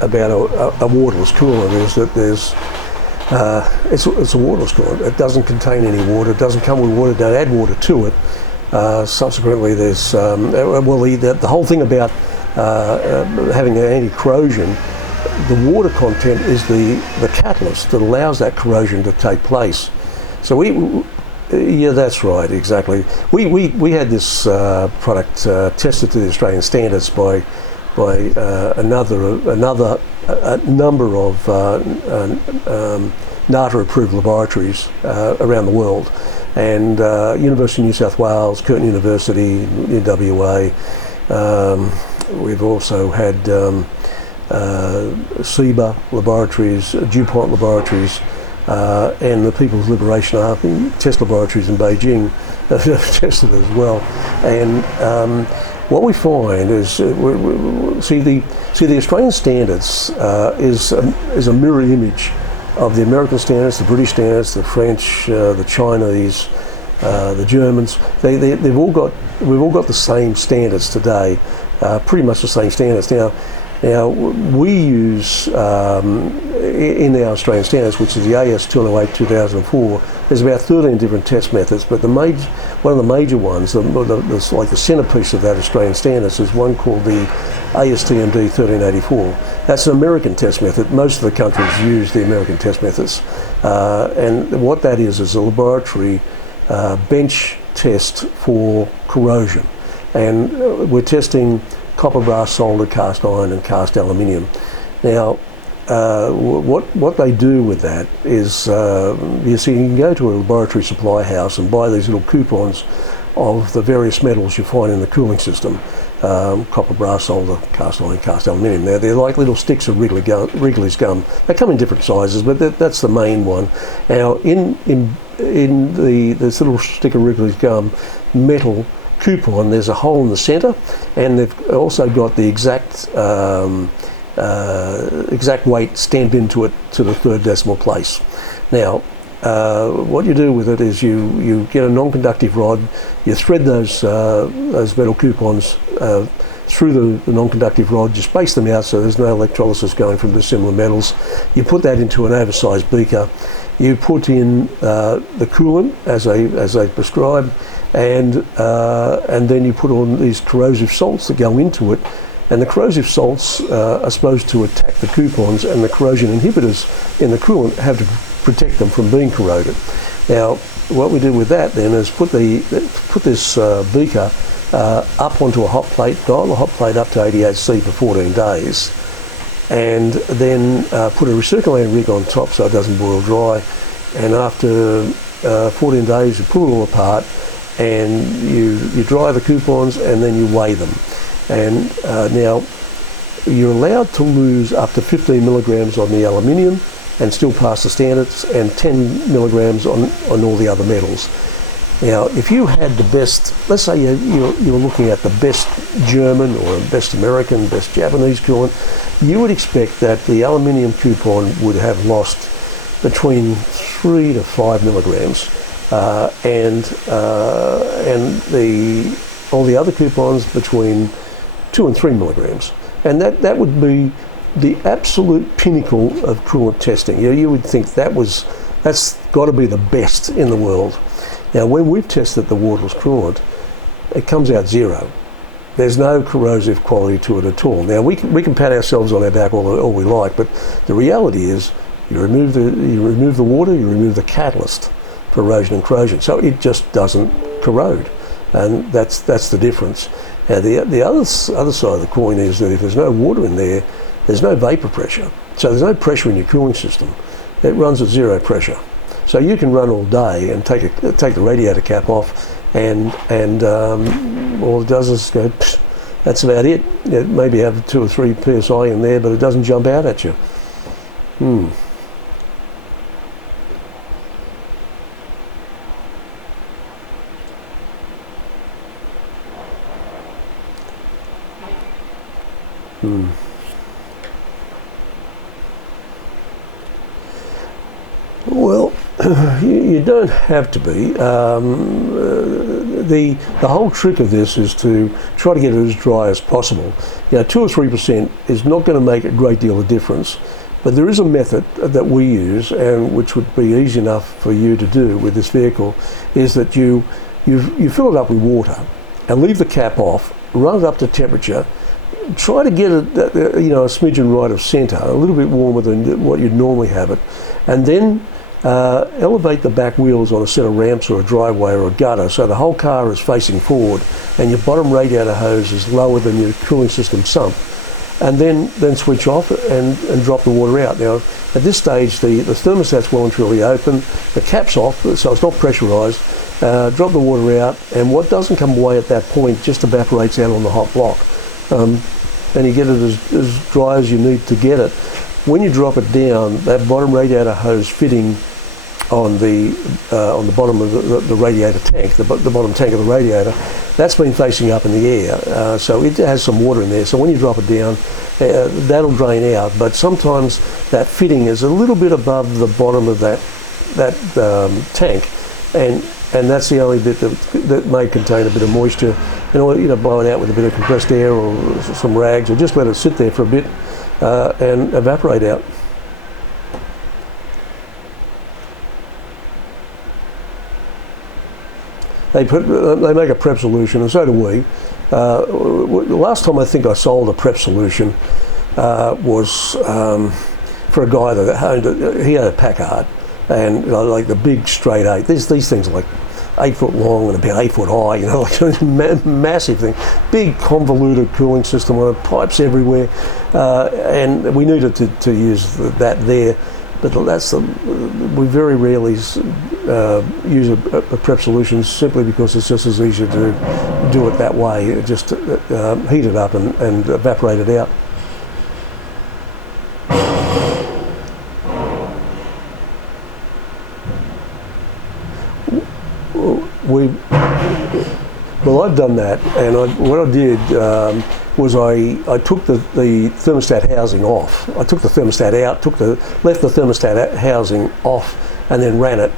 about a waterless coolant is that it's a waterless coolant. It doesn't contain any water. It doesn't come with water. Don't add water to it. Subsequently, there's the whole thing about having an anti-corrosion. The water content is the catalyst that allows that corrosion to take place. So yeah, that's right, exactly. We had this product tested to the Australian standards by a number of NATA-approved laboratories around the world, and University of New South Wales, Curtin University in WA. We've also had SIBA laboratories, DuPont laboratories, and the People's Liberation Army test laboratories in Beijing have tested as well. And what we find is, see the Australian standards is a mirror image of the American standards, the British standards, the French, the Chinese, the Germans. We've all got the same standards today, pretty much the same standards. Now we use in our Australian standards, which is the AS 208/2004. There's about 13 different test methods, but one of the major ones, like the centrepiece of that Australian standards, is one called the ASTM-D 1384. That's an American test method. Most of the countries use the American test methods, and what that is a laboratory bench test for corrosion, and we're testing copper, brass, solder, cast iron and cast aluminium. Now what they do with that is you can go to a laboratory supply house and buy these little coupons of the various metals you find in the cooling system. Copper, brass, solder, cast iron, cast aluminium. Now they're like little sticks of Wrigley's gum. They come in different sizes, but that's the main one. Now in this little stick of Wrigley's gum metal coupon, there's a hole in the centre, and they've also got the exact weight stamped into it to the third decimal place. Now what you do with it is you get a non-conductive rod, you thread those metal coupons through the non-conductive rod, you space them out so there's no electrolysis going from dissimilar metals. You put that into an oversized beaker, you put in the coolant as they prescribe, and then you put on these corrosive salts that go into it, and the corrosive salts are supposed to attack the coupons, and the corrosion inhibitors in the coolant have to protect them from being corroded. Now what we do with that then is put this beaker up onto a hot plate, dial the hot plate up to 88°C for 14 days, and then put a recirculating rig on top so it doesn't boil dry, and after 14 days you pull it all apart and you dry the coupons and then you weigh them. And now you're allowed to lose up to 15 milligrams on the aluminium and still pass the standards, and 10 milligrams on all the other metals. Now if you had the best, let's say you're looking at the best German or best American, best Japanese coolant, you would expect that the aluminium coupon would have lost between 3 to 5 milligrams, and all the other coupons between 2 and 3 milligrams, and that would be the absolute pinnacle of coolant testing. You would think that's got to be the best in the world. Now when we've tested the waterless coolant, it comes out zero. There's no corrosive quality to it at all. Now we can pat ourselves on our back all we like, but the reality is you remove the water, you remove the catalyst for erosion and corrosion, so it just doesn't corrode, and that's the difference. Now the other side of the coin is that if there's no water in there, there's no vapor pressure, so there's no pressure in your cooling system. It runs at zero pressure, so you can run all day and take the radiator cap off, and all it does is go, psh, that's about it. It maybe have 2 or 3 psi in there, but it doesn't jump out at you. Well, you don't have to be. the whole trick of this is to try to get it as dry as possible. 2 or 3% is not going to make a great deal of difference, but there is a method that we use, and which would be easy enough for you to do with this vehicle, is that you fill it up with water and leave the cap off, run it up to temperature, try to get it a smidgen right of centre, a little bit warmer than what you'd normally have it, and then elevate the back wheels on a set of ramps or a driveway or a gutter so the whole car is facing forward and your bottom radiator hose is lower than your cooling system sump, and then switch off and drop the water out. Now at this stage the thermostat's well and truly open, the cap's off so it's not pressurised. Drop the water out, and what doesn't come away at that point just evaporates out on the hot block, and you get it as dry as you need to get it. When you drop it down, that bottom radiator hose fitting on the bottom of the radiator tank, the bottom tank of the radiator, that's been facing up in the air, so it has some water in there. So when you drop it down, that'll drain out. But sometimes that fitting is a little bit above the bottom of that tank, and that's the only bit that may contain a bit of moisture. And blow it out with a bit of compressed air or some rags, or just let it sit there for a bit and evaporate out. They make a prep solution, and so do we. The last time I think I sold a prep solution was for a guy that owned he had a Packard, and like the big straight 8. These things are like 8 foot long and about 8 foot high, like a massive thing. Big convoluted cooling system with pipes everywhere, and we needed to use that there. But we very rarely use a prep solution simply because it's just as easy to do it that way. Just heat it up and evaporate it out. Well, I've done that, and what I did was I took the thermostat housing off. I took the thermostat out, left the thermostat housing off, and then ran it.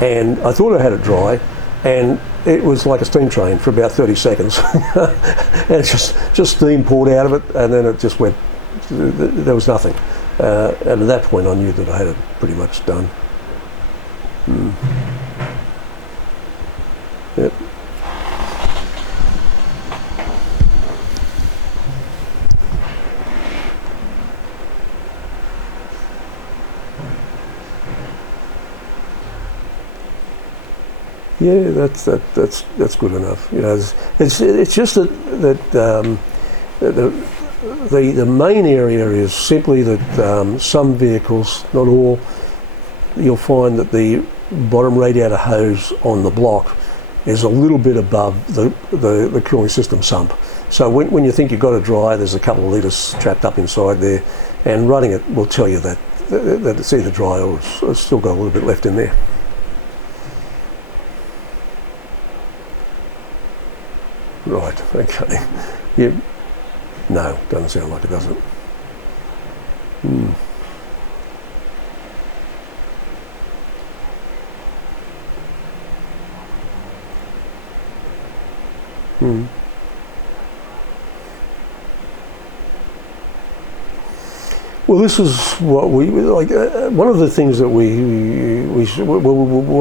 And I thought I had it dry, and it was like a steam train for about 30 seconds. And just steam poured out of it, and then it just went. There was nothing. And at that point, I knew that I had it pretty much done. Yep. Yeah, that's good enough. It's just that the main area is simply that some vehicles, not all, you'll find that the bottom radiator hose on the block is a little bit above the cooling system sump. So when you think you've got it dry, there's a couple of litres trapped up inside there, and running it will tell you that it's either dry or it's still got a little bit left in there. Right, okay. Yeah. No, doesn't sound like it, does it? Well, this is what we like. One of the things that one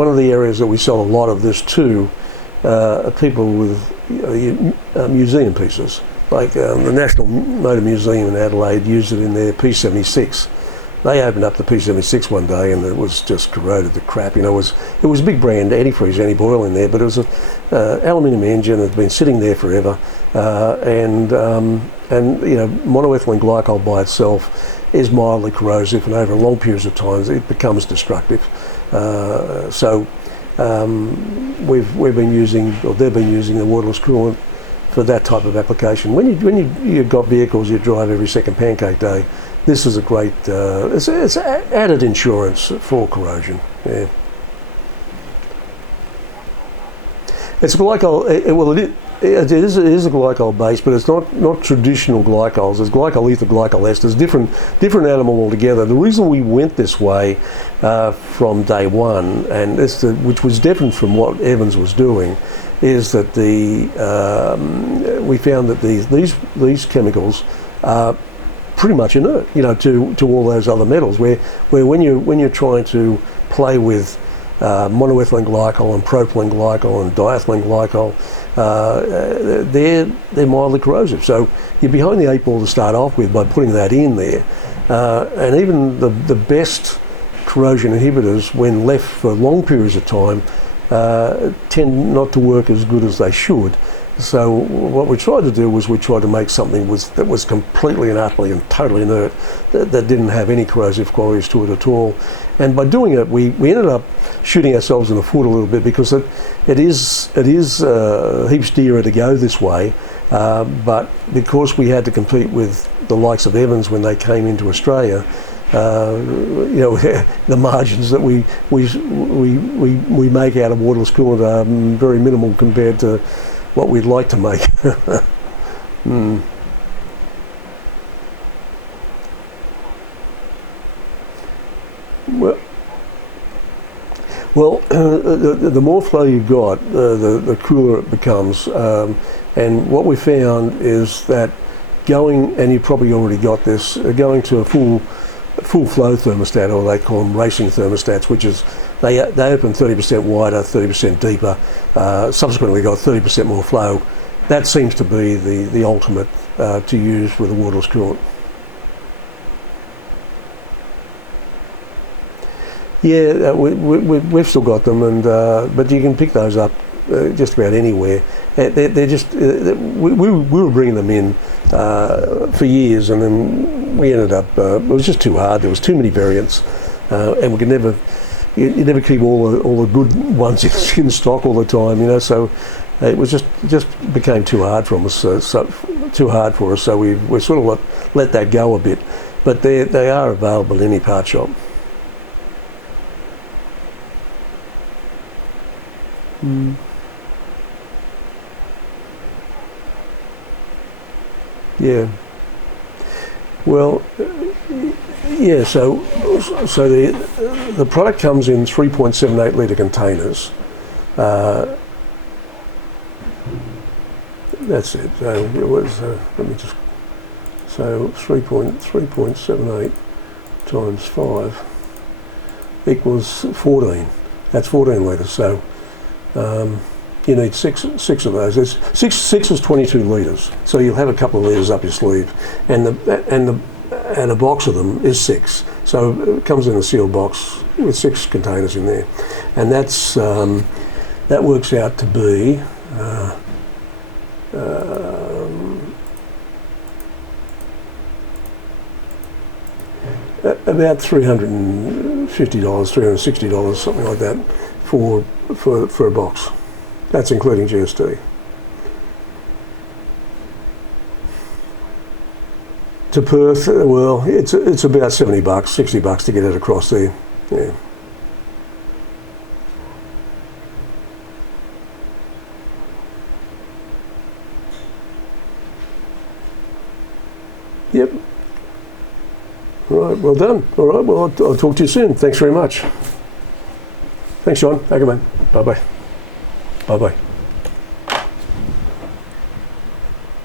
of the areas that we sell a lot of this to are people with museum pieces. Like the National Motor Museum in Adelaide used it in their P76. They opened up the P76 one day and it was just corroded to crap. It was a big brand antifreeze, anti-boil in there, but it was an aluminium engine that had been sitting there forever, and monoethylene glycol by itself is mildly corrosive, and over long periods of time it becomes destructive. So we've been using, or they've been using, the waterless coolant for that type of application. When you've got vehicles you drive every second pancake day, this is a great, it's added insurance for corrosion. Yeah. It's like It is a glycol base, but it's not traditional glycols. There's glycol ether, glycol esters, different animal altogether. The reason we went this way from day one, and which was different from what Evans was doing, is that we found that these chemicals are pretty much inert, you know, to all those other metals. Where when you're trying to play with monoethylene glycol and propylene glycol and diethylene glycol, they're mildly corrosive. So you're behind the eight ball to start off with by putting that in there. And even the best corrosion inhibitors, when left for long periods of time, tend not to work as good as they should. So what we tried to do was we tried to make something that was completely and utterly and totally inert, that didn't have any corrosive qualities to it at all. And by doing it, we ended up shooting ourselves in the foot a little bit, because it is heaps dearer to go this way. But because we had to compete with the likes of Evans when they came into Australia, you know, the margins that we make out of waterless coolant are very minimal compared to what we'd like to make. Well, the more flow you've got, the cooler it becomes. And what we found is that and you probably already got this, going to a full flow thermostat, or they call them racing thermostats, which is they open 30% wider, 30% deeper, subsequently got 30% more flow. That seems to be the ultimate to use with a waterless coolant. Yeah, we've still got them, and but you can pick those up just about anywhere. They're just we were bringing them in for years, and then we ended up it was just too hard. There was too many variants, and we could never you never keep all the good ones in stock all the time, you know. So it was just became too hard for us. Too hard for us. So we sort of let that go a bit. But they are available in any part shop. Yeah. Well, yeah. So the product comes in 3.78 litre containers. That's it. So it was. Let me just. So 3.78 times 5 equals 14. That's 14 litres. So you need six of those. Six is 22 litres. So you'll have a couple of litres up your sleeve, and a box of them is 6. So it comes in a sealed box with 6 containers in there, and that works out to be about $350, $360, something like that, for a box. That's including GST. To Perth, well, it's about $70, $60 to get it across there. Yeah. Yep. All right, well done. All right, well, I'll talk to you soon. Thanks very much. Thanks, John. Okay, man. Bye-bye. Bye-bye.